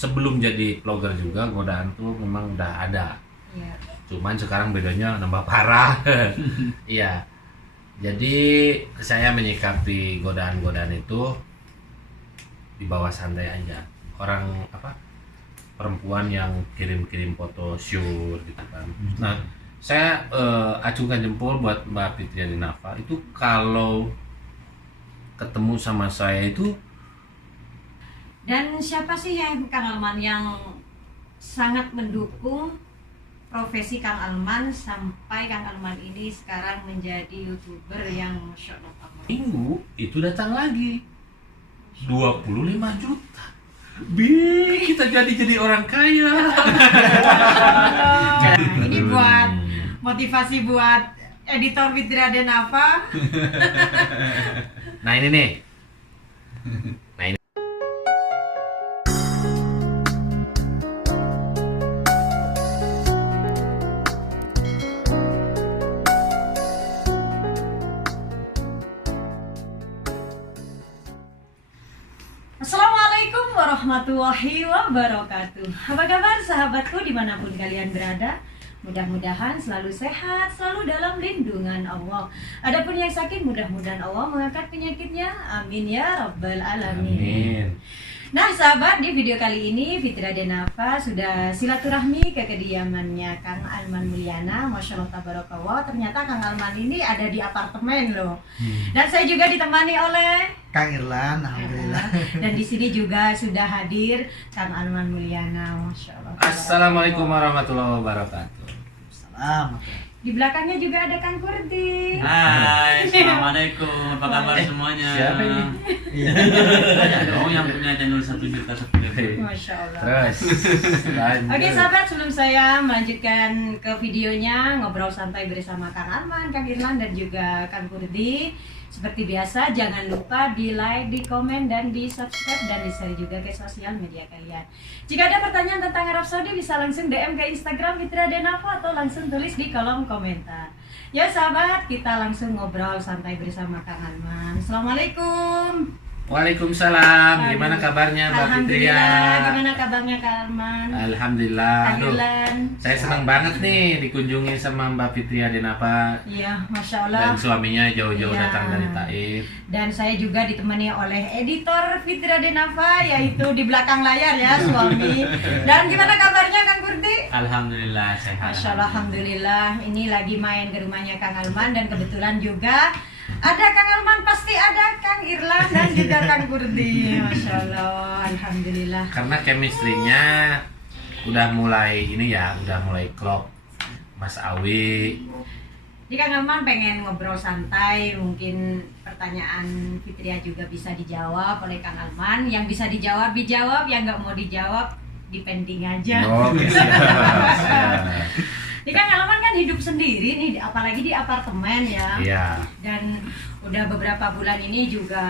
sebelum jadi vlogger juga godaan tuh memang udah ada. Iya. Cuman sekarang bedanya nambah parah. Iya. Jadi saya menyikapi godaan-godaan itu di bawah santai aja. Orang perempuan yang kirim-kirim foto shoot gitu kan. Nah, saya acungkan jempol buat Mbak Fitria Dinafa itu kalau ketemu sama saya itu. Dan siapa sih yang Kang Alman yang sangat mendukung profesi Kang Alman sampai Kang Alman ini sekarang menjadi YouTuber yang Masya Allah. Minggu itu datang lagi 25 juta. Kita jadi orang kaya. Nah, ini buat motivasi buat editor Fitria Dinafa. Nah ini nih. Nah ini. Assalamualaikum warahmatullahi wabarakatuh. Apa kabar sahabatku dimanapun kalian berada? Mudah-mudahan selalu sehat, selalu dalam lindungan Allah. Adapun yang sakit, mudah-mudahan Allah mengangkat penyakitnya. Amin ya rabbal alamin. Amin. Nah sahabat, di video kali ini Fitria Dinafa sudah silaturahmi ke kediamannya Kang Alman Mulyana. Masya Allah tabarakallah, ternyata Kang Alman ini ada di apartemen loh. Dan saya juga ditemani oleh Kang Irlan, alhamdulillah. Dan di sini juga sudah hadir Kang Alman Mulyana. Masya Allah. Assalamualaikum warahmatullahi wabarakatuh. Salam. Di belakangnya juga ada Kang Kurdi. Hai, assalamualaikum, apa kabar semuanya? Siapa ini? Banyak dong yang punya channel 1 juta subscriber. Masya Allah. Terus. lanjut. Oke sahabat, sebelum saya melanjutkan ke videonya, ngobrol santai bersama Kang Alman, Kang Irlan, dan juga Kang Kurdi. Seperti biasa, jangan lupa di like, di komen, dan di subscribe, dan di share juga ke sosial media kalian. Jika ada pertanyaan tentang Arab Saudi, bisa langsung DM ke Instagram Fitria Dinafa atau langsung tulis di kolom komentar. Ya sahabat, kita langsung ngobrol santai bersama Kang Alman. Assalamualaikum. Waalaikumsalam. Gimana kabarnya Mbak Fitria? Alhamdulillah. Gimana kabarnya Kang Alman? Alhamdulillah. Kang Aduh, Irlan. saya senang banget nih dikunjungi sama Mbak Fitria Dinafa Iya, Masya Allah. dan suaminya jauh-jauh Iya. datang dari Taif. Dan saya juga ditemani oleh editor Fitria Dinafa, yaitu di belakang layar ya suami. Dan gimana kabarnya Kang Kurdi? Alhamdulillah sehat. Masya Allah, alhamdulillah. Ini lagi main ke rumahnya Kang Alman dan kebetulan juga ada Kang Alman, pasti ada Kang Irlan dan juga Kang Kurdi. Masya Allah, alhamdulillah. Karena chemistry-nya udah mulai ini ya, udah mulai klop. Mas Awi. Jadi Kang Alman pengen ngobrol santai, mungkin pertanyaan Fitria juga bisa dijawab oleh Kang Alman. Yang bisa dijawab, yang nggak mau dijawab, dipending aja. Oke, siap. Ini Kang Alman kan hidup sendiri nih, apalagi di apartemen ya. Iya. Dan udah beberapa bulan ini juga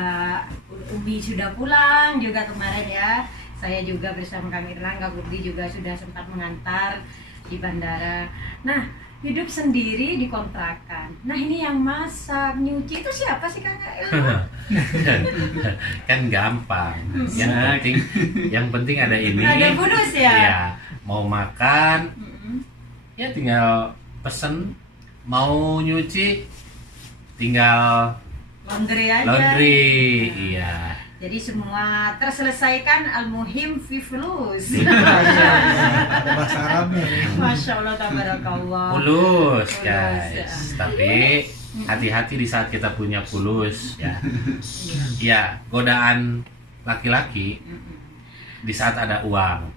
Umi sudah pulang juga kemarin ya. Saya juga bersama Kang Irlan, Kang Kurdi juga sudah sempat mengantar di bandara. Nah, hidup sendiri di kontrakan. Nah, ini yang masak, nyuci itu siapa sih Kang Irlan? Kan gampang. Yang penting ada ini. Ada bonus ya? Iya. Mau makan ya tinggal pesen, mau nyuci tinggal Laundry aja. laundry. Iya. Jadi semua terselesaikan, al-muhim fi fulus. Ada bahasa Arabnya nih. Masya Allah tabarakallah. Pulus, Pulus, guys. ya. Tapi hati-hati di saat kita punya pulus ya. Ya, godaan laki-laki di saat ada uang.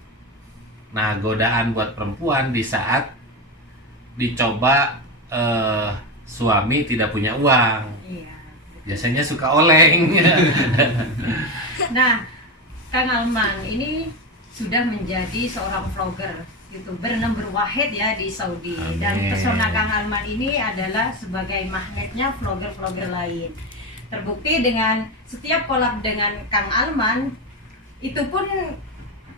Nah, godaan buat perempuan di saat dicoba suami tidak punya uang. Iya. Biasanya suka oleng. Nah, Kang Alman ini sudah menjadi seorang vlogger, YouTuber number wahid ya di Saudi. Amin. Dan pesona Kang Alman ini adalah sebagai magnetnya vlogger-vlogger lain. Terbukti dengan setiap collab dengan Kang Alman, itu pun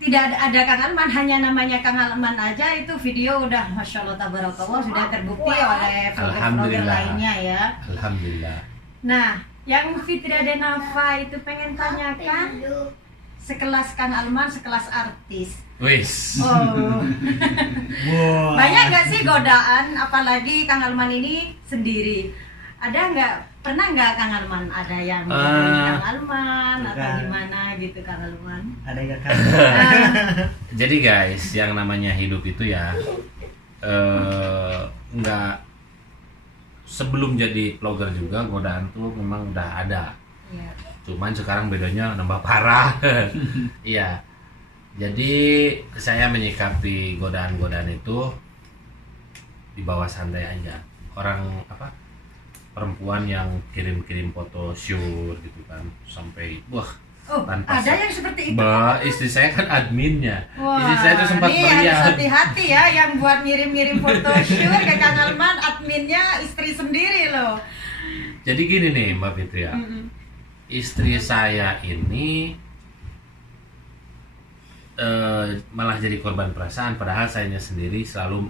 tidak ada Kang Alman, hanya namanya Kang Alman aja itu video udah Masya Allah tabarakallah sudah terbukti oleh vlogger-vlogger lainnya ya. Alhamdulillah. Nah, yang Fitria Dinafa itu pengen tanyakan, sekelas Kang Alman, sekelas artis. Wis. Oh. Wow. Banyak nggak sih godaan, apalagi Kang Alman ini sendiri? Ada nggak, pernah nggak Kang Alman ada yang godain Kang Alman atau bukan. gimana gitu Kang Alman? Ada yang kan? Jadi guys, yang namanya hidup itu ya nggak, sebelum jadi vlogger juga godaan tuh memang udah ada. Iya. Cuman sekarang bedanya nambah parah. Iya. Jadi saya menyikapi godaan-godaan itu dibawa santai aja. Orang perempuan yang kirim-kirim foto shoot gitu kan, sampai wah. Oh, Tanpa ada yang seperti itu. Istri saya kan adminnya. Wah, Istri saya tuh sempat ini harus melihat. hati-hati ya yang buat ngirim-ngirim foto shoot ke Kang Alman, adminnya istri sendiri loh. Jadi gini nih Mbak Fitri ya. Istri saya ini malah jadi korban perasaan, padahal sayanya sendiri selalu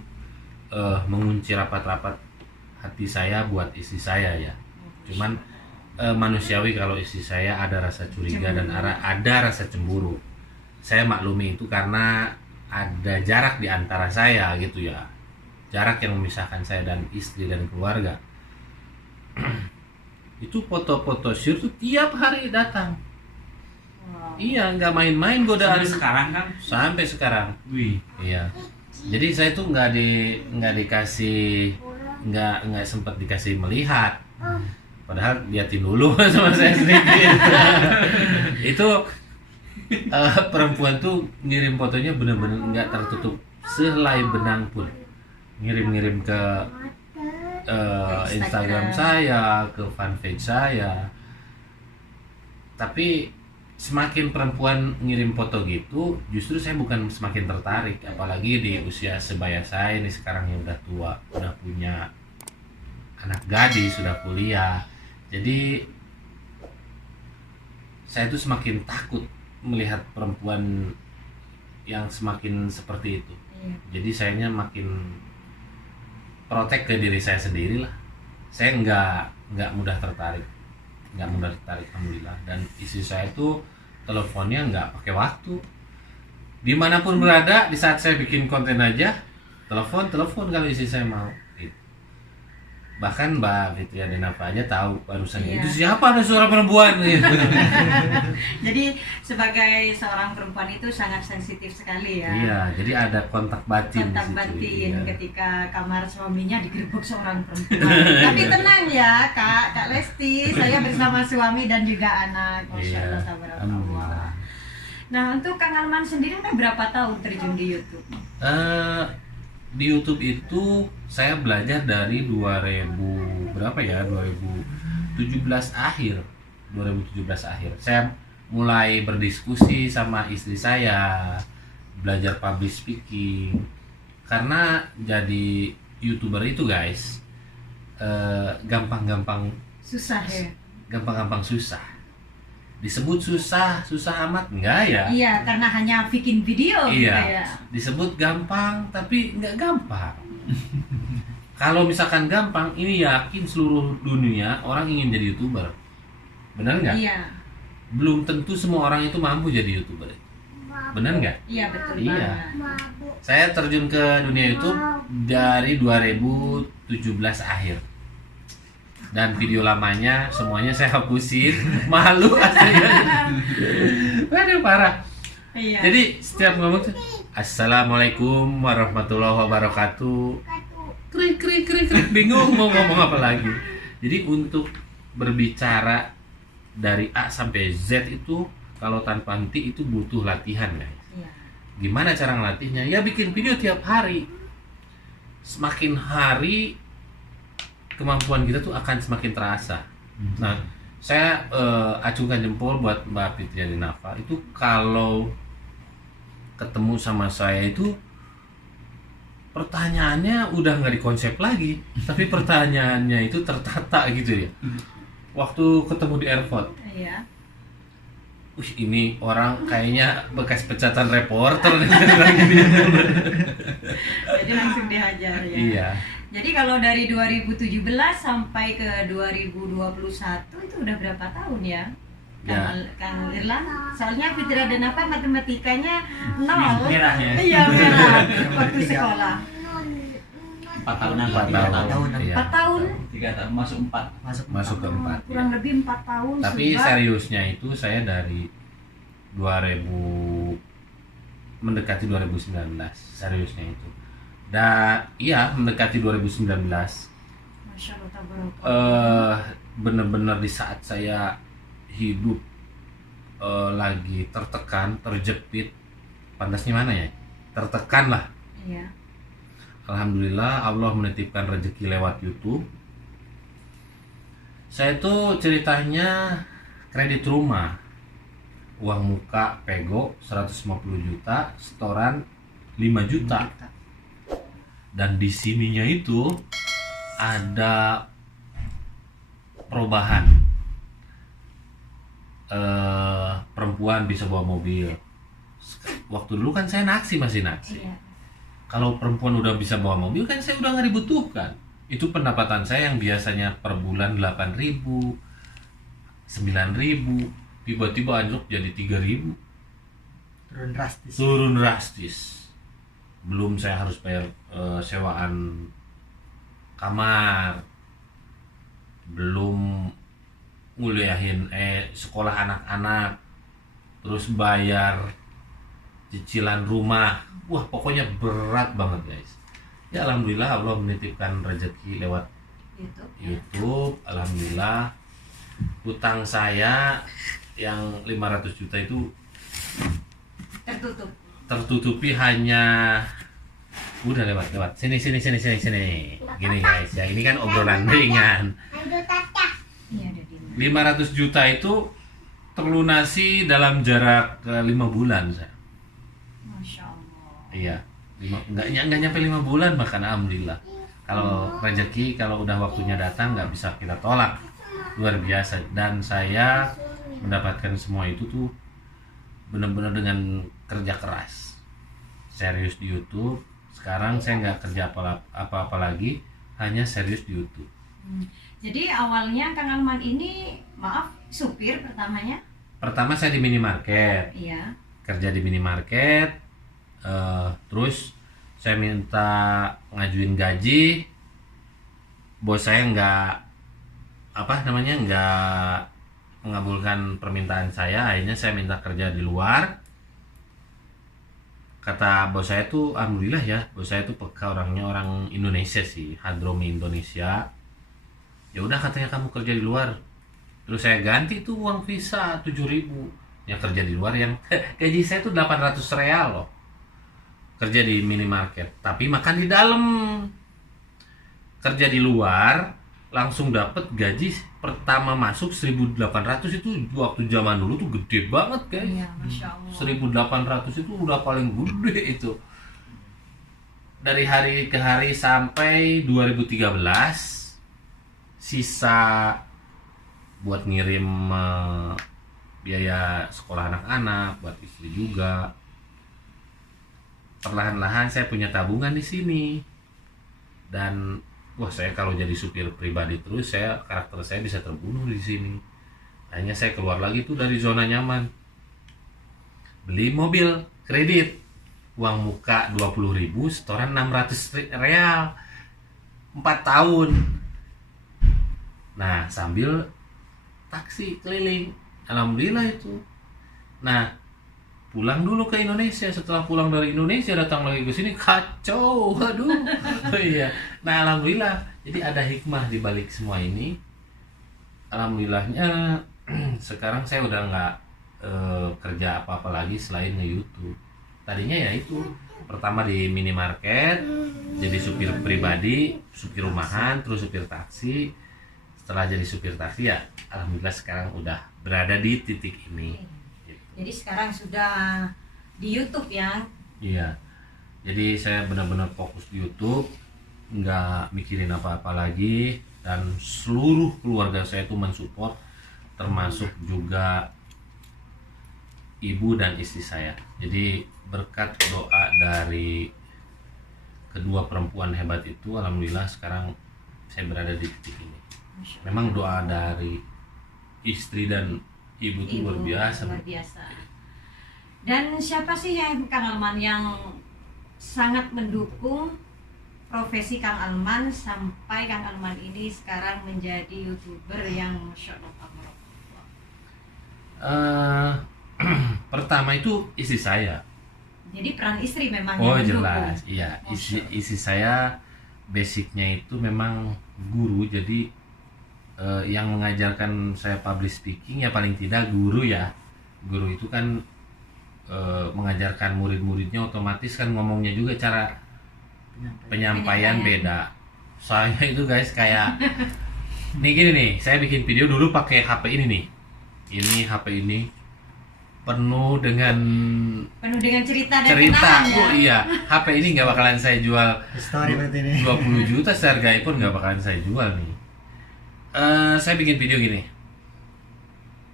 mengunci rapat-rapat hati saya buat istri saya ya. Cuman manusiawi kalau istri saya ada rasa curiga dan ada rasa cemburu. Saya maklumi itu karena ada jarak di antara saya gitu ya. Jarak yang memisahkan saya dan istri dan keluarga. Itu foto-foto shoot tuh tiap hari datang. Wow. Iya, nggak main-main godaan. Sampai sekarang kan? Sampai sekarang. Wih. Iya. Jadi saya tuh nggak sempat dikasih melihat. Padahal liatin dulu sama saya sedikit. Itu perempuan tuh ngirim fotonya bener-bener nggak tertutup sehelai benang pun. Ngirim-ngirim ke Instagram saya, ke fanpage saya. Tapi semakin perempuan ngirim foto gitu, justru saya bukan semakin tertarik. Apalagi di usia sebaya saya ini sekarang yang udah tua, udah punya anak gadis, sudah kuliah. Jadi saya tuh semakin takut melihat perempuan yang semakin seperti itu. Iya. Jadi sayanya makin protek ke diri saya sendiri lah. Saya nggak mudah tertarik, alhamdulillah. Dan istri saya tuh teleponnya nggak pakai waktu. Dimanapun berada, di saat saya bikin konten aja, telepon kalau istri saya mau. Gitu. Bahkan Mbak Fitri Adinapa aja tahu barusan Iya. itu siapa, ada suara perempuan gitu. Jadi sebagai seorang perempuan itu sangat sensitif sekali ya. Iya, jadi ada kontak batin. Kontak di situ, batin iya. ketika kamar suaminya digerebek seorang perempuan. Tapi tenang ya Kak Lesti, saya bersama suami dan juga anak. Masya Allah, Iya, tabarakallah. alhamdulillah. Nah, untuk Kang Alman sendiri udah berapa tahun terjun di YouTube? Di YouTube itu saya belajar dari 2017 akhir. Saya mulai berdiskusi sama istri saya, belajar public speaking. Karena jadi YouTuber itu guys, gampang-gampang Susah ya? susah. Disebut susah amat enggak ya? Iya, karena hanya bikin video gitu Iya, ya. disebut gampang tapi nggak gampang. Kalau misalkan gampang, ini yakin seluruh dunia orang ingin jadi YouTuber. Benar nggak? Iya. Belum tentu semua orang itu mampu jadi YouTuber. Benar nggak? Iya, betul Iya. banget. Saya terjun ke dunia YouTube dari 2017 akhir. Dan video lamanya semuanya saya hapusin. Malu aslinya. Waduh, parah. Iya. Jadi setiap ngomong tuh Assalamualaikum warahmatullahi wabarakatuh. Krik, bingung mau ngomong apa lagi. Jadi untuk berbicara dari A sampai Z itu kalau tanpa henti itu butuh latihan guys. Iya. Gimana cara ngelatihnya? Ya bikin video tiap hari. Semakin hari kemampuan kita tuh akan semakin terasa. Nah, saya acungkan jempol buat Mbak Fitri Adinapa itu kalau ketemu sama saya itu pertanyaannya udah nggak dikonsep lagi, tapi pertanyaannya itu tertata gitu ya. Waktu ketemu di airport, Iya. ini orang kayaknya bekas pecatan reporter. Jadi langsung dihajar ya. Iya. Jadi kalau dari 2017 sampai ke 2021 itu udah berapa tahun ya? Kang Irlan. Soalnya Fitria dan apa matematikanya nol. Merah ya. Iya merah waktu sekolah. 4 tahunan. 4 tahun. tahun. Iya. 4 tahun. 3 tahun masuk 4. Masuk ke 4. Kurang lebih 4 tahun. Tapi sudah. seriusnya itu saya dari 2000 mendekati 2019 seriusnya itu. Dan iya mendekati 2019. Masya Allah, tabarakallah. Bener-bener di saat saya hidup lagi tertekan, terjepit, pantasnya mana ya? Tertekan lah. Iya. Alhamdulillah Allah menitipkan rezeki lewat YouTube. Saya tuh ceritanya kredit rumah, uang muka pego 150 juta, setoran 5 juta. Dan di sininya itu ada perubahan. Perempuan bisa bawa mobil. Waktu dulu kan saya masih naksi. Iya. Kalau perempuan udah bisa bawa mobil kan saya udah nggak dibutuhkan. Itu pendapatan saya yang biasanya per bulan 8.000, 9.000, tiba-tiba anjlok jadi 3.000. Turun drastis. Belum saya harus bayar sewaan kamar, belum nguliahin sekolah anak-anak, terus bayar cicilan rumah. Wah pokoknya berat banget guys. Ya alhamdulillah Allah menitipkan rezeki lewat YouTube. Alhamdulillah hutang saya yang 500 juta itu tertutupi hanya udah lewat sini gini guys ya, ini kan obrolan ringan. 500 juta itu terlunasi dalam jarak 5 bulan saya. Masya Allah. Iya, nggak nyampe 5 bulan bahkan alhamdulillah. Kalau rezeki kalau udah waktunya datang nggak bisa kita tolak, luar biasa. Dan saya mendapatkan semua itu tuh benar-benar dengan kerja keras, serius di YouTube. Sekarang saya nggak kerja apa-apa lagi, hanya serius di YouTube. Jadi awalnya Kang Arman ini, maaf, supir pertamanya? Pertama saya di minimarket, Iya. kerja di minimarket. Terus saya minta ngajuin gaji, bos saya nggak mengabulkan permintaan saya. Akhirnya saya minta kerja di luar. Kata bos saya tuh alhamdulillah ya, bos saya tuh peka orangnya, orang Indonesia sih, Hadromi Indonesia. Ya udah katanya kamu kerja di luar. Terus saya ganti tuh uang visa 7.000 yang kerja di luar, yang gaji saya tuh 800 real loh. Kerja di minimarket, tapi makan di dalam. Kerja di luar langsung dapat gaji pertama masuk 1.800. Itu waktu zaman dulu tuh gede banget guys. Iya, Masya Allah. 1.800 itu udah paling gede itu. Dari hari ke hari sampai 2013 sisa buat ngirim biaya sekolah anak-anak, buat istri juga. Perlahan-lahan saya punya tabungan di sini. Dan wah, saya kalau jadi supir pribadi terus, karakter saya bisa terbunuh di sini. Akhirnya saya keluar lagi tuh dari zona nyaman. Beli mobil kredit, uang muka 20.000, setoran 600 real, 4 tahun. Nah, sambil taksi keliling, alhamdulillah itu. Nah, pulang dulu ke Indonesia. Setelah pulang dari Indonesia datang lagi ke sini, kacau, waduh. Iya. Nah, alhamdulillah. Jadi ada hikmah di balik semua ini. Alhamdulillahnya sekarang saya udah nggak kerja apa-apa lagi selain nge-YouTube. Tadinya ya itu, pertama di minimarket, jadi supir pribadi, supir rumahan, terus supir taksi. Setelah jadi supir taksi ya, alhamdulillah sekarang udah berada di titik ini. Jadi sekarang sudah di YouTube ya? Iya. Jadi saya benar-benar fokus di YouTube, nggak mikirin apa-apa lagi, dan seluruh keluarga saya itu mensupport, termasuk juga ibu dan istri saya. Jadi berkat doa dari kedua perempuan hebat itu, alhamdulillah sekarang saya berada di titik ini. Memang doa dari istri dan Ibu tuh luar biasa. luar biasa. Dan siapa sih yang Kang Alman yang sangat mendukung profesi Kang Alman sampai Kang Alman ini sekarang menjadi YouTuber yang Masya Allah. Pertama itu istri saya. Jadi peran istri memang Oh yang mendukung. jelas, iya. Istri saya basicnya itu memang guru, jadi yang mengajarkan saya public speaking ya paling tidak guru ya. Guru itu kan mengajarkan murid-muridnya, otomatis kan ngomongnya juga cara penyampaian beda. Saya itu guys kayak nih gini nih, saya bikin video dulu pakai HP ini nih. Ini HP ini penuh dengan cerita dan cerita. kenangan ya. Oh iya, HP ini nggak bakalan saya jual Story berarti ini. 20 juta seharga iPhone nggak bakalan saya jual nih. Saya bikin video gini.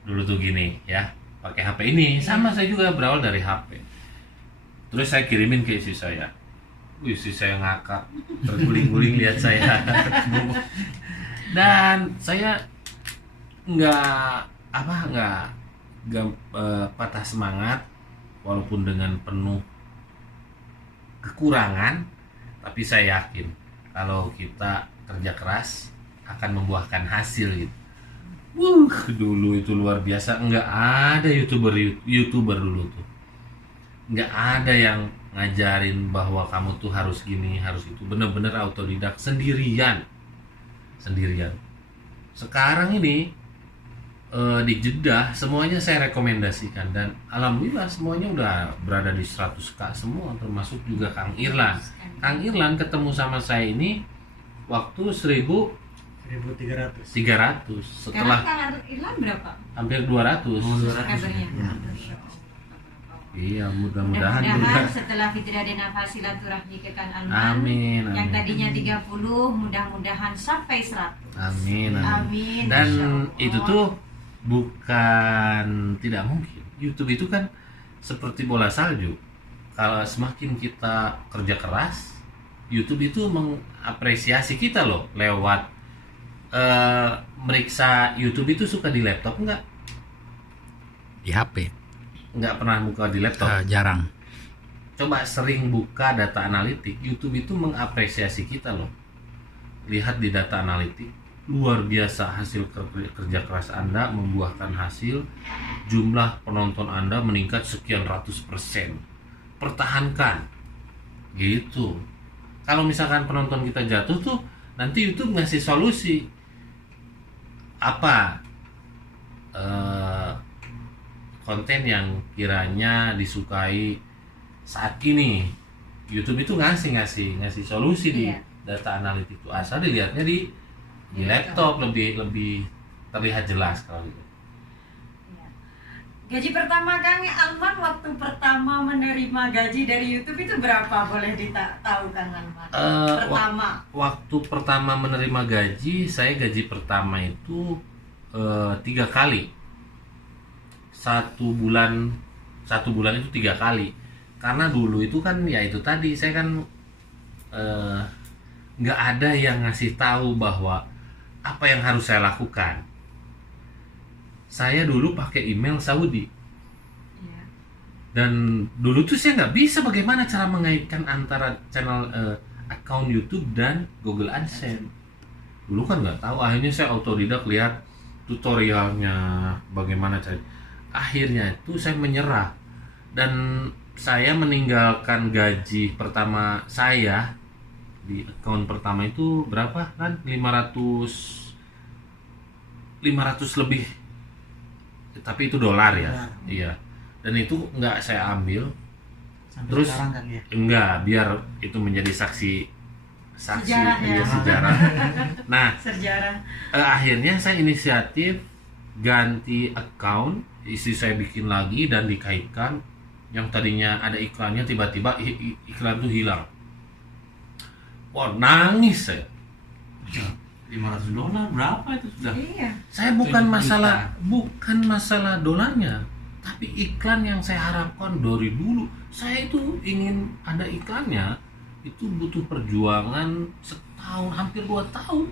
Dulu tuh gini ya, pakai HP ini. Sama saya juga berawal dari HP. Terus saya kirimin ke istri saya. Istri saya ngakak, terguling-guling lihat saya. Dan saya nggak patah semangat walaupun dengan penuh kekurangan, tapi saya yakin kalau kita kerja keras akan membuahkan hasil gitu. Dulu itu luar biasa, nggak ada youtuber dulu tuh, nggak ada yang ngajarin bahwa kamu tuh harus gini harus itu, bener-bener autodidak sendirian. Sekarang ini di Jeddah semuanya saya rekomendasikan dan alhamdulillah semuanya udah berada di 100K semua, termasuk juga Kang Irlan. Kang Irlan ketemu sama saya ini waktu 1.300. Sekarang setelah Kang Irlan berapa? hampir 200. Subscribernya? Ya. Iya, mudah-mudahan juga. Setelah Fitria dan silaturahmi ke Kang Alman, Amin, yang amin. tadinya 30 mudah-mudahan sampai 100. Amin, amin. Amin. Dan Masya Allah. itu tuh bukan tidak mungkin. YouTube itu kan seperti bola salju. Kalau semakin kita kerja keras, YouTube itu mengapresiasi kita loh lewat meriksa. YouTube itu suka di laptop enggak? Di HP Nggak pernah buka di laptop. jarang. Coba sering buka data analitik. YouTube itu mengapresiasi kita loh. Lihat di data analitik, luar biasa hasil kerja keras Anda membuahkan hasil. Jumlah penonton Anda meningkat sekian ratus %. Pertahankan gitu. Kalau misalkan penonton kita jatuh tuh, nanti YouTube ngasih solusi apa konten yang kiranya disukai saat ini. YouTube itu ngasih solusi di Iya. data analitik itu, asal dilihatnya di laptop lebih terlihat jelas kalau gitu. Iya. Gaji pertama Kang Alman waktu pertama menerima gaji dari YouTube itu berapa? Boleh tahu Kang Alman? Pertama. Waktu pertama menerima gaji, saya gaji pertama itu 3 kali. Satu bulan itu 3 kali. Karena dulu itu kan ya itu tadi, saya kan nggak ada yang ngasih tahu bahwa apa yang harus saya lakukan. Saya dulu pakai email Saudi. Iya. Dan dulu tuh saya nggak bisa bagaimana cara mengaitkan antara channel account YouTube dan Google AdSense. Dulu kan nggak tahu, akhirnya saya autodidak lihat tutorialnya bagaimana cara. Akhirnya itu saya menyerah dan saya meninggalkan gaji pertama saya di account pertama itu berapa kan 500 lebih, tapi itu dolar ya. Dolar. Iya, dan itu nggak saya ambil. Sampai Terus sekarang kan ya. enggak, biar itu menjadi saksi Sejarah ya. iya, sejarah. Nah, Sejarah. akhirnya saya inisiatif ganti account, istri saya bikin lagi dan dikaitkan. Yang tadinya ada iklannya tiba-tiba iklan tuh hilang. Wah, nangis saya. $500 berapa itu sudah? Iya. Saya bukan masalah dolarnya, tapi iklan yang saya harapkan dari dulu. Saya itu ingin ada iklannya, itu butuh perjuangan setahun, hampir 2 tahun.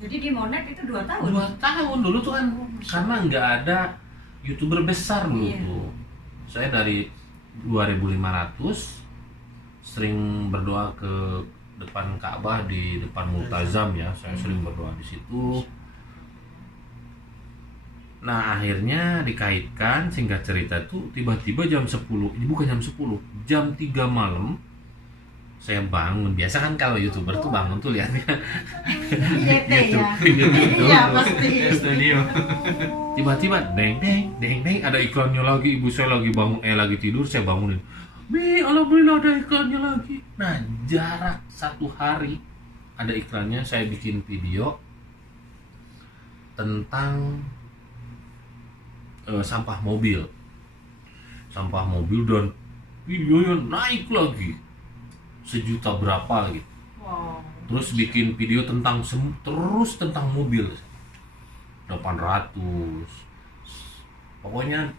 Jadi di Monet itu 2 tahun. 2 tahun dulu tuh kan, karena nggak ada YouTuber besar dulu Iya. tuh. Saya dari 2.500 sering berdoa ke depan Ka'bah, di depan Multazam ya. Saya sering berdoa di situ. Nah, akhirnya dikaitkan, singkat cerita tuh tiba-tiba jam 10, ini bukan jam 10, jam 3 malam saya bangun. Biasa kan kalau YouTuber tuh bangun tuh lihatnya YT ya. YouTube. Iya pasti. Studio. Tiba-tiba deng deng deng deng ada iklannya lagi. Ibu saya lagi bangun, lagi tidur, saya bangunin. Bi, alhamdulillah ada iklannya lagi. Nah, jarak 1 hari ada iklannya. Saya bikin video tentang sampah mobil dan videonya naik lagi 1 juta berapa gitu. Wow. Terus bikin video tentang terus tentang mobil 800, pokoknya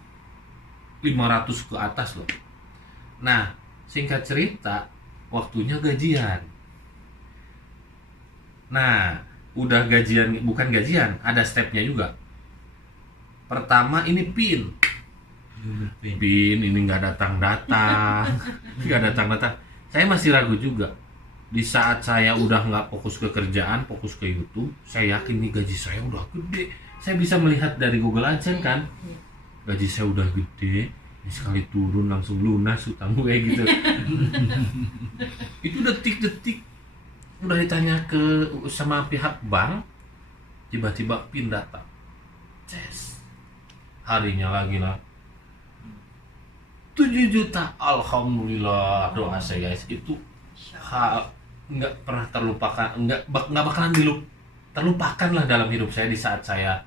500 ke atas loh. Nah, singkat cerita, waktunya gajian. Nah, udah gajian, bukan gajian, ada stepnya juga. Pertama ini PIN ini nggak datang-datang. Saya masih ragu juga. Di saat saya udah nggak fokus ke kerjaan, fokus ke YouTube, saya yakin nih gaji saya udah gede. Saya bisa melihat dari Google AdSense kan, gaji saya udah gede, ini sekali turun langsung lunas utang gue gitu. Itu detik-detik udah ditanya ke sama pihak bank, tiba-tiba PIN datang. Ces. Harinya lagi lah 7 juta. Alhamdulillah, doa saya guys itu hal nggak pernah terlupakan, nggak bakalan terlupakan lah dalam hidup saya. Di saat saya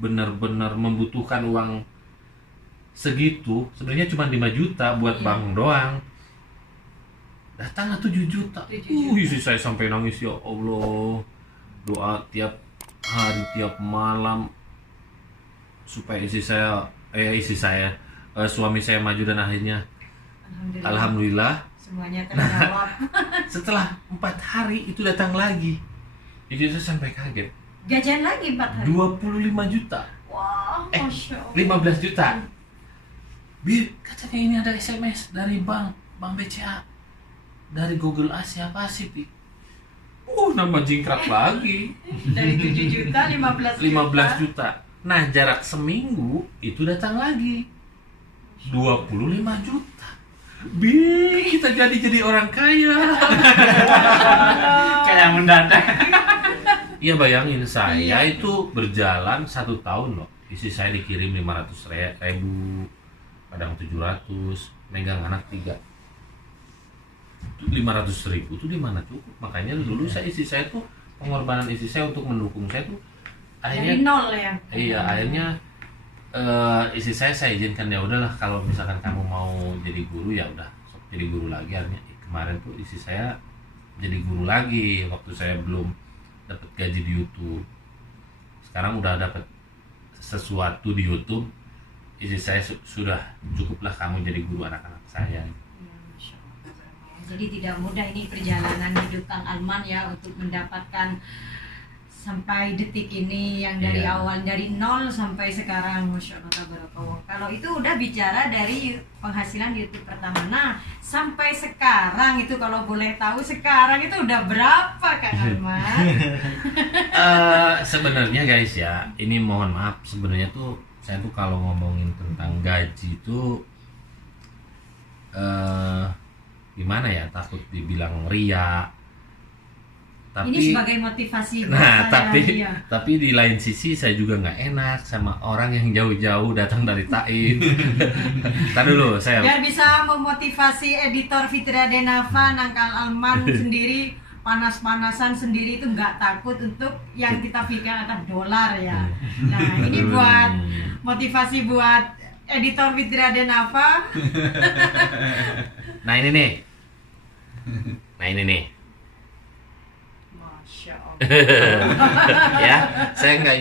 benar-benar membutuhkan uang segitu, sebenarnya cuma 5 juta buat bank doang, datanglah 7 juta. 7 juta. Istri saya sampai nangis, ya Allah, doa tiap hari tiap malam supaya suami saya maju, dan akhirnya alhamdulillah Semuanya terjawab. setelah 4 hari itu datang lagi. Itu saya sampai kaget. Gajian lagi 4 hari. 25 juta. Wah, Masya Allah. 15 juta. Bi, katanya ini ada SMS dari bank BCA. Dari Google Asia Pasifik. Nambah jingkrak lagi. Dari 7 juta 15 15 juta. Nah, jarak seminggu itu datang lagi 25 juta. Bi, kita jadi orang kaya. Kayak mendadak. Iya, bayangin saya itu berjalan 1 tahun loh. Istri saya dikirim 500.000, kadang 700, megang anak 3. 500.000 itu di mana cukup? Makanya dulu istri saya tuh, pengorbanan istri saya untuk mendukung saya tuh akhirnya dari nol ya. Iya, akhirnya istri saya izinkan, ya udahlah kalau misalkan kamu mau jadi guru ya udah sok jadi guru lagi. Akhirnya kemarin tuh istri saya jadi guru lagi waktu saya belum dapat gaji di YouTube. Sekarang udah dapat sesuatu di YouTube, istri saya sudah cukuplah kamu jadi guru anak-anak saya. Ya, Masya Allah. Jadi tidak mudah ini perjalanan hidup Kang Alman ya untuk mendapatkan sampai detik ini yang dari Iya. awal dari nol sampai sekarang. Masya Allah tabarakallah. Kalau itu udah bicara dari penghasilan YouTube pertama. Nah, sampai sekarang itu kalau boleh tahu sekarang itu udah berapa Kang Alman? Sebenarnya guys ya, ini mohon maaf, sebenarnya tuh saya tuh kalau ngomongin tentang gaji itu gimana ya, takut dibilang ria. Tapi Ini sebagai motivasi buat nah, saya, iya. tapi di lain sisi saya juga nggak enak sama orang yang jauh-jauh datang dari Tain. Ntar dulu saya. Biar bisa memotivasi editor Fitria Denava, Kang Alman sendiri panas-panasan sendiri itu nggak takut untuk yang kita pikirkan dolar ya. Nah, ini buat motivasi buat editor Fitria Denava. Nah ini nih. Masya Allah. Ya, saya nggak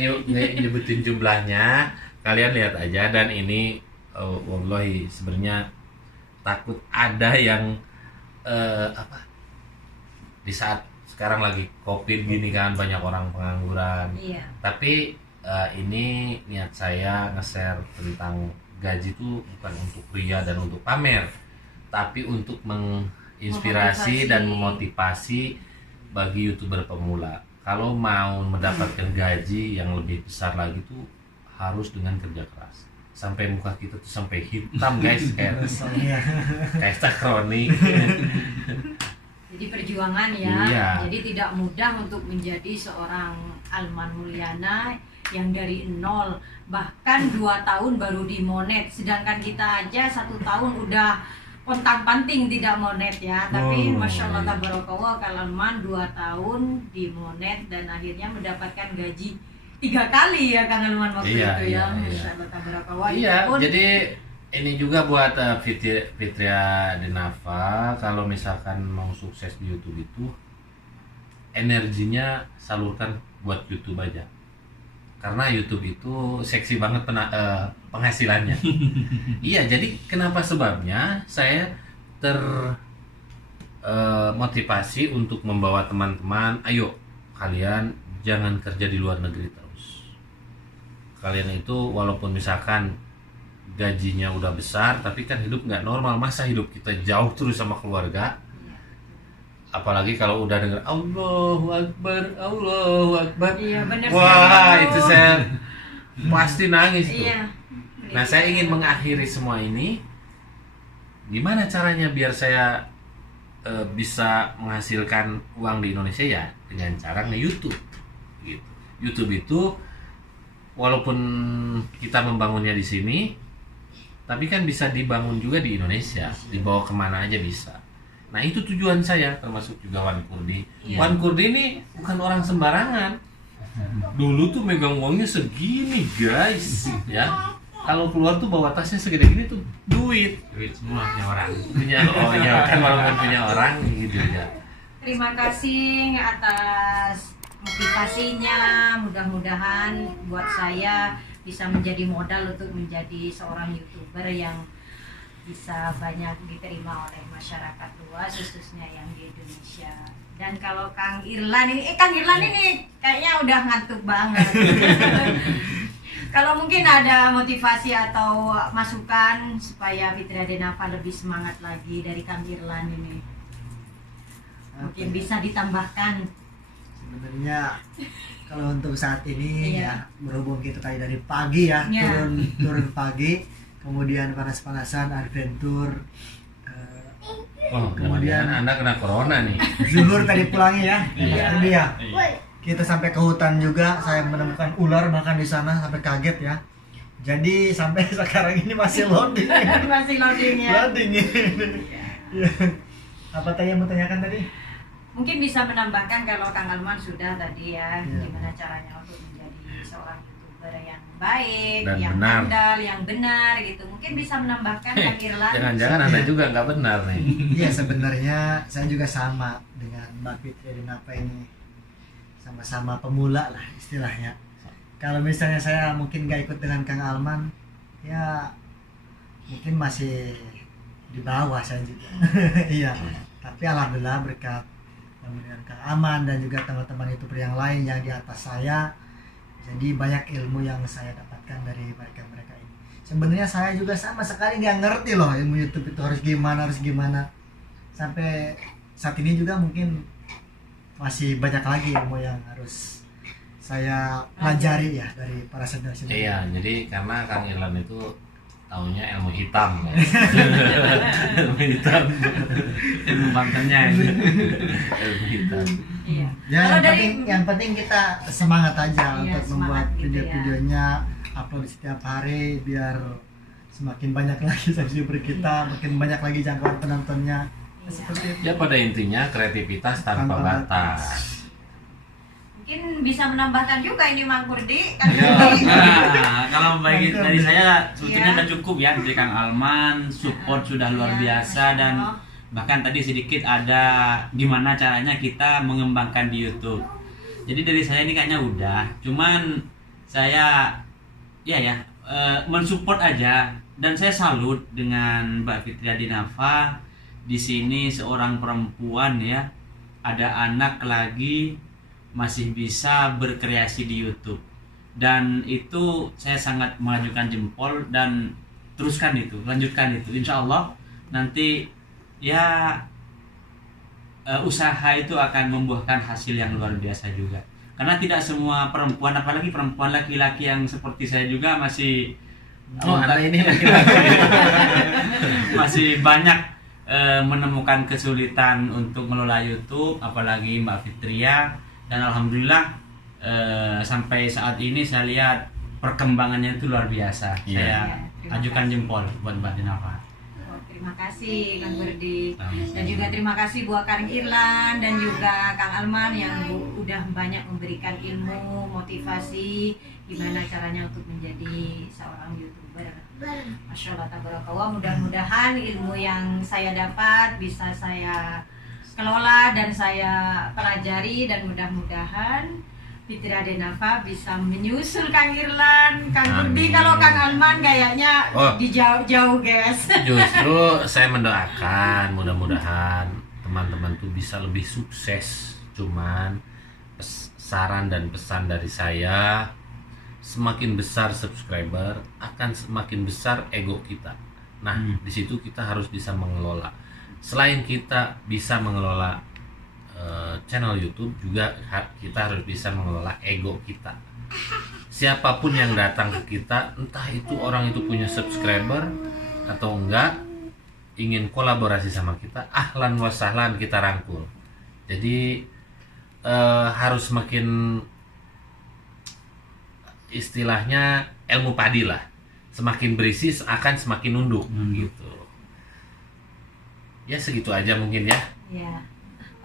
nyebutin jumlahnya, kalian lihat aja. Dan ini wallahi sebenarnya takut ada yang di saat sekarang lagi COVID gini kan, banyak orang pengangguran. Iya. Tapi ini niat saya nge-share tentang gaji itu bukan untuk ria dan untuk pamer, tapi untuk menginspirasi Memotivasi. dan memotivasi bagi YouTuber pemula. Kalau mau mendapatkan gaji yang lebih besar lagi tuh harus dengan kerja keras. Sampai muka kita tuh sampai hitam guys, kayak Soalnya kayak kronik. Jadi perjuangan ya. Iya. Jadi tidak mudah untuk menjadi seorang Alman Mulyana yang dari nol, bahkan 2 tahun baru dimonet, sedangkan kita aja 1 tahun udah pontang-panting tidak monet ya. Tapi Oh, masya Allah iya. tabarakallah, Alman 2 tahun dimonet dan akhirnya mendapatkan gaji 3 kali ya Kang Alman waktu Iya, itu iya, ya. iya. Masya Allah tabarakallah. Iya, Itu pun- jadi ini juga buat Fitria Dinava, kalau misalkan mau sukses di YouTube itu energinya salurkan buat YouTube aja. Karena YouTube itu seksi banget penghasilannya. Iya, jadi kenapa sebabnya saya motivasi untuk membawa teman-teman, ayo kalian jangan kerja di luar negeri terus. Kalian itu walaupun misalkan gajinya udah besar, tapi kan hidup nggak normal. Masa hidup kita jauh terus sama keluarga? Apalagi kalau udah denger Allahu Akbar, Allahu Akbar. Iya, benar Wah, sekali. itu saya pasti nangis tuh. Iya. Nah, saya ingin mengakhiri semua ini. Gimana caranya biar saya bisa menghasilkan uang di Indonesia ya? Dengan cara nge-YouTube. Gitu. YouTube itu walaupun kita membangunnya di sini, tapi kan bisa dibangun juga di Indonesia, dibawa kemana aja bisa. Nah, itu tujuan saya, termasuk juga Wan Kurdi. Iya. Wan Kurdi ini bukan orang sembarangan. Dulu tuh megang uangnya segini guys, ya. Kalau keluar tuh bawa tasnya segede gini tuh duit. Duit semua punya orang. Punya, oh ya kan walaupun punya orang gitu ya. Terima kasih atas motivasinya. Mudah-mudahan buat saya bisa menjadi modal untuk menjadi seorang YouTuber yang bisa banyak diterima oleh masyarakat luas, khususnya yang di Indonesia. Dan kalau Kang Irlan ini, Kang Irlan ini kayaknya udah ngantuk banget. Kalau mungkin ada motivasi atau masukan supaya Fitria Dinava lebih semangat lagi dari Kang Irlan ini, mungkin bisa ditambahkan. sebenarnya kalau untuk saat ini Iya. ya berhubung kita tadi dari pagi ya, Iya. turun pagi, kemudian panas-panasan adventure, Oh, Kemudian- kemudian Anda kena corona nih. zuhur tadi pulangnya ya. Iya. Jadi ya kita sampai ke hutan juga, saya menemukan ular makan di sana sampai kaget ya. Jadi sampai sekarang ini masih loading. Masih loading ya. Loading ini. Iya. Apa tadi yang mau tanyakan tadi? Mungkin bisa menambahkan kalau Kang Alman sudah tadi ya, Iya. gimana caranya untuk menjadi seorang YouTuber yang baik, Dan yang benar. handal, yang benar gitu. Mungkin bisa menambahkan Kang Irlan. Jangan-jangan Anda juga nggak benar nih. Iya, sebenarnya saya juga sama dengan Mbak Fitria Dinava ini, sama-sama pemula lah istilahnya. Kalau misalnya saya mungkin gak ikut dengan Kang Alman, ya mungkin masih di bawah saya juga. Iya, tapi alhamdulillah berkat dengan Kang Aman dan juga teman-teman YouTuber yang lain yang di atas saya, jadi banyak ilmu yang saya dapatkan dari mereka-mereka ini. Sebenarnya saya juga sama sekali nggak ngerti loh ilmu YouTube itu harus gimana. Sampai saat ini juga mungkin masih banyak lagi ilmu yang harus saya pelajari ya dari para senior-senior. Iya, jadi karena Kang Irlan itu taunya ilmu hitam. Ya. Ilmu hitam. Ilmu bantennya ini. Ilmu hitam. Iya. Ya, Kalau yang penting kita semangat aja Iya, untuk semangat membuat gitu ya. video-videonya, upload setiap hari biar semakin banyak lagi subscriber kita, makin banyak lagi jangkauan penontonnya. Iya. Seperti itu. Ya pada intinya kreativitas tanpa Tanpa batas. Mungkin bisa menambahkan juga ini Mang Kurdi kan. Iya. Nah, kalau bagi dari saya sebetulnya Iya. udah cukup ya dari Kang Alman, support sudah luar Iya, biasa Masya dan Allah. bahkan tadi sedikit ada gimana caranya kita mengembangkan di YouTube. Jadi dari saya ini kayaknya udah, cuman saya mensupport aja dan saya salut dengan Mbak Fitria Dinava di sini seorang perempuan ya. ada anak lagi masih bisa berkreasi di YouTube, dan itu saya sangat mengajukan jempol, dan teruskan itu, lanjutkan itu, insya Allah nanti ya usaha itu akan membuahkan hasil yang luar biasa juga, karena tidak semua perempuan, apalagi perempuan laki-laki yang seperti saya juga masih Anda ini laki-laki. masih banyak menemukan kesulitan untuk mengelola YouTube, apalagi Mbak Fitria, dan alhamdulillah sampai saat ini saya lihat perkembangannya itu luar biasa. Iya. Saya Terima ajukan kasih. jempol buat Mbak Dinafa. Oh, terima kasih Kang Burdi. Sama-sama. Dan juga terima kasih buat Kang Irlan dan juga Kang Alman yang udah banyak memberikan ilmu, motivasi gimana caranya untuk menjadi seorang YouTuber. Masya Allah, tabarakallah. Mudah-mudahan ilmu yang saya dapat bisa saya kelola dan saya pelajari, dan mudah-mudahan Fitria Denafa bisa menyusul Kang Irlan, Kang Burdi. Amin. Kalau Kang Alman kayaknya Oh. di jauh-jauh guys. Justru saya mendoakan mudah-mudahan teman-teman tuh bisa lebih sukses. Cuman saran dan pesan dari saya, semakin besar subscriber akan semakin besar ego kita. Nah, di situ kita harus bisa mengelola. Selain kita bisa mengelola channel YouTube, juga kita harus bisa mengelola ego kita. Siapapun yang datang ke kita, entah itu orang itu punya subscriber atau enggak, ingin kolaborasi sama kita, ahlan wa sahlan, kita rangkul. Jadi harus semakin, istilahnya ilmu padi lah, semakin berisi akan semakin nunduk gitu. Ya segitu aja mungkin ya. Ya.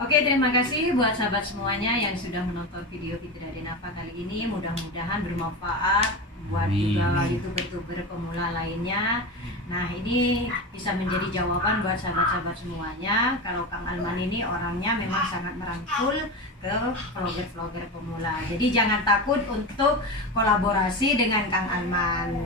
Oke, terima kasih buat sahabat semuanya yang sudah menonton video Fitria Denafa kali ini. Mudah-mudahan bermanfaat buat Amin. juga YouTuber-YouTuber pemula lainnya. Nah, ini bisa menjadi jawaban buat sahabat-sahabat semuanya. Kalau Kang Alman ini orangnya memang sangat merangkul ke vlogger-vlogger pemula. Jadi jangan takut untuk kolaborasi dengan Kang Alman.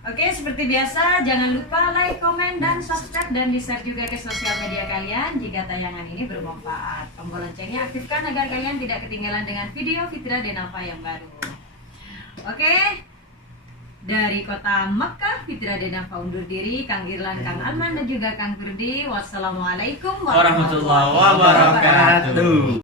Oke, seperti biasa, jangan lupa like, komen, dan subscribe, dan di-share juga ke sosial media kalian jika tayangan ini bermanfaat. Tombol loncengnya aktifkan agar kalian tidak ketinggalan dengan video Fitria Denafa yang baru. Oke, dari kota Mekah, Fitria Denafa undur diri. Kang Irlan, Kang Alman, dan juga Kang Burdi. Wassalamualaikum Warahmatullahi wabarakatuh.